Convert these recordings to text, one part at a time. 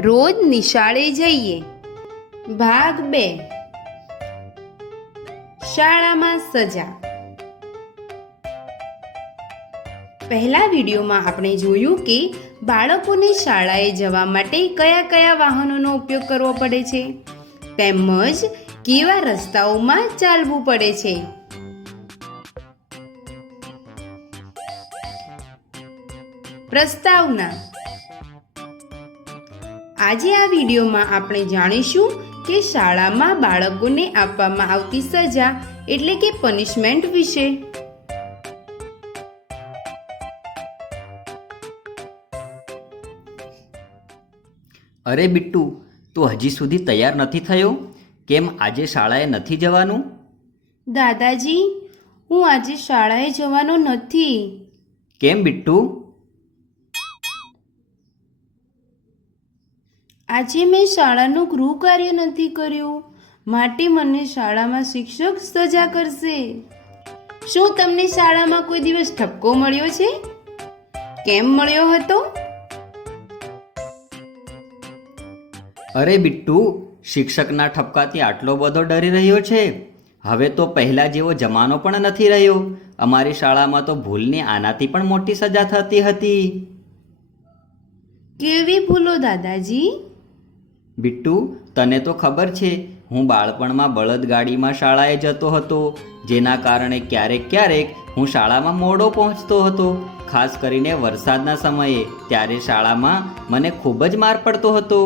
રોજ નિશાળે જઈએ. ભાગ 2. શાળામાં સજા. પહેલા વિડીયોમાં આપણે જોયું કે બાળકોને શાળાએ જવા માટે કયા કયા વાહનોનો ઉપયોગ કરવો પડે છે તેમજ કેવા રસ્તાઓમાં ચાલવું પડે છે. પ્રસ્તાવના. આજે આ વિડીયોમાં આપણે જાણીશું કે શાળામાં બાળકોને આપવામાં આવતી સજા એટલે કે પનિશમેન્ટ વિશે. અરે બિટ્ટુ, તું હજી સુધી તૈયાર નથી થયો? કેમ આજે શાળાએ નથી જવાનું? દાદાજી, હું આજે શાળાએ જવાનો નથી. કેમ બિટ્ટુ? આજે મેં શાળાનું ગૃહ કાર્ય નથી કર્યું, માટે મને શાળામાં શિક્ષક સજા કરશે. શું તમને શાળામાં કોઈ દિવસ ઠપકો મળ્યો છે? કેમ મળ્યો હતો? અરે બિટ્ટુ, શિક્ષકના ઠપકાથી આટલો બધો ડરી રહ્યો છે? હવે તો પહેલા જેવો જમાનો પણ નથી રહ્યો. અમારી શાળામાં તો ભૂલની આનાથી પણ મોટી સજા થતી હતી. કેવી ભૂલો દાદાજી? બિટ્ટુ, તને તો ખબર છે હું બાળપણમાં બળદગાડીમાં શાળાએ જતો હતો, જેના કારણે ક્યારેક હું શાળામાં મોડો પહોંચતો હતો. ખાસ કરીને વરસાદના સમયે. ત્યારે શાળામાં મને ખૂબ જ માર પડતો હતો.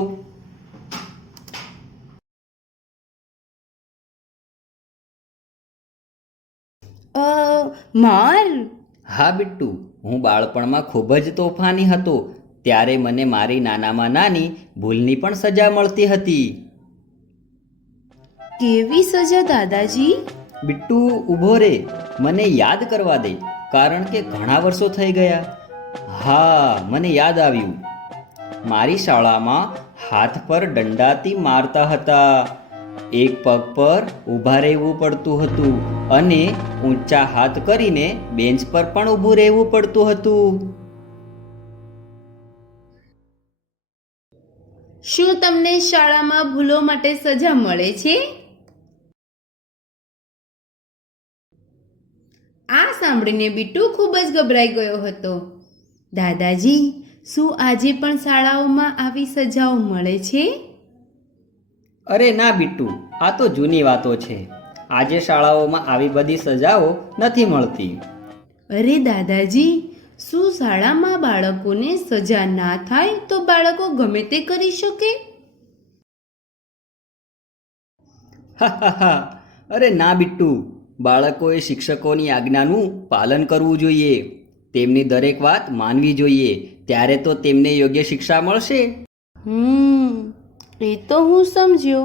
માર? હા બિટ્ટુ, હું બાળપણમાં ખૂબ જ તોફાની હતો. ત્યારે મને મારી નાનામાં નાની ભૂલની પણ સજા મળતી હતી. કેવી સજા દાદાજી? બિટ્ટુ ઊભો રે, મને યાદ કરવા દે, કારણ કે ઘણા વર્ષો થઈ ગયા. હા, મને યાદ આવ્યું. મારી શાળામાં હાથ પર દંડાથી મારતા હતા. એક પગ પર ઊભા રહેવું પડતું હતું અને ઊંચા હાથ કરીને બેન્ચ પર પણ ઊભું રહેવું પડતું હતું. શું તમને શાળામાં ભૂલો માટે સજા મળે છે? આ સાંભળીને બિટ્ટુ ખૂબ જ ગભરાઈ ગયો હતો. દાદાજી, શું આજે પણ શાળાઓમાં આવી સજાઓ મળે છે? અરે ના બિટ્ટુ, આ તો જૂની વાતો છે. આજે શાળાઓમાં આવી બધી સજાઓ નથી મળતી. અરે દાદાજી, શું શાળામાં બાળકોને સજા ના થાય તો બાળકો ગમે તે કરી શકે? હા, અરે ના બિટ્ટુ, બાળકોએ શિક્ષકોની આજ્ઞાનું પાલન કરવું જોઈએ. તેમની દરેક વાત માનવી જોઈએ. ત્યારે તો તેમને યોગ્ય શિક્ષા મળશે. એ તો હું સમજ્યો.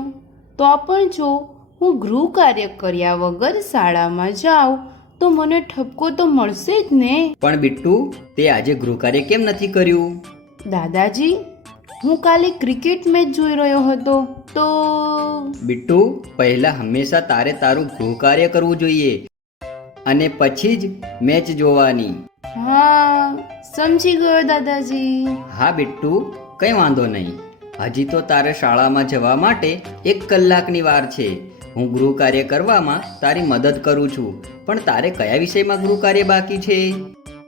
તો પણ જો હું ગૃહ કાર્ય કર્યા વગર શાળામાં જાઉં તો મને ઠપકો તો મળશે જ ને? પણ બિટ્ટુ, તે આજે ગૃહકાર્ય કેમ નથી કર્યું? દાદાજી, હું કાલે ક્રિકેટ મેચ જોઈ રહ્યો હતો તો... બિટ્ટુ, પહેલા હંમેશા તારે તારું ગૃહકાર્ય કરવું જોઈએ અને પછી જ મેચ જોવાની. હા, સમજી ગયો દાદાજી. હા બિટ્ટુ, કંઈ વાંધો નહીં. હજી તો તારે શાળામાં જવા માટે 1 કલાકની વાર છે. હું ગૃહકાર્ય કરવામાં તારી મદદ કરું છું. પણ તારે કયા વિષયમાં ગૃહકાર્ય બાકી છે?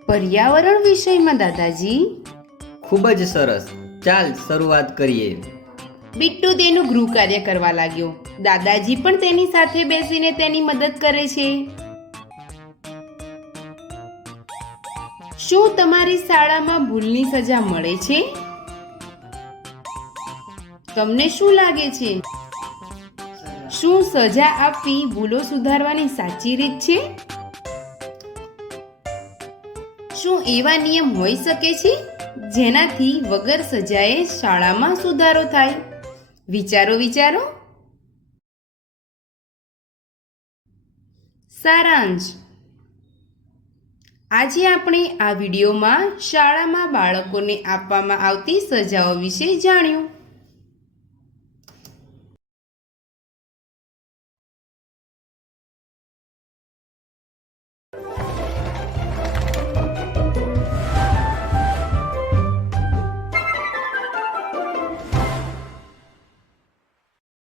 પર્યાવરણ વિષયમાં દાદાજી. ખૂબ જ સરસ. ચાલ શરૂઆત કરીએ. બિટ્ટુ તેનું ગૃહ કાર્ય કરવા લાગ્યો. દાદાજી પણ તેની સાથે બેસીને તેની મદદ કરે છે. શું તમારી શાળામાં ભૂલની સજા મળે છે? તમને શું લાગે છે? શું સજા આપવી ભૂલો સુધારવાની સાચી રીત છે? શું એવા નિયમ હોઈ શકે છે જેનાથી વગર સજાએ શાળામાં સુધારો થાય? વિચારો. સારાંશ. આજે આપણે આ વિડીયોમાં શાળામાં બાળકોને આપવામાં આવતી સજાઓ વિશે જાણ્યું.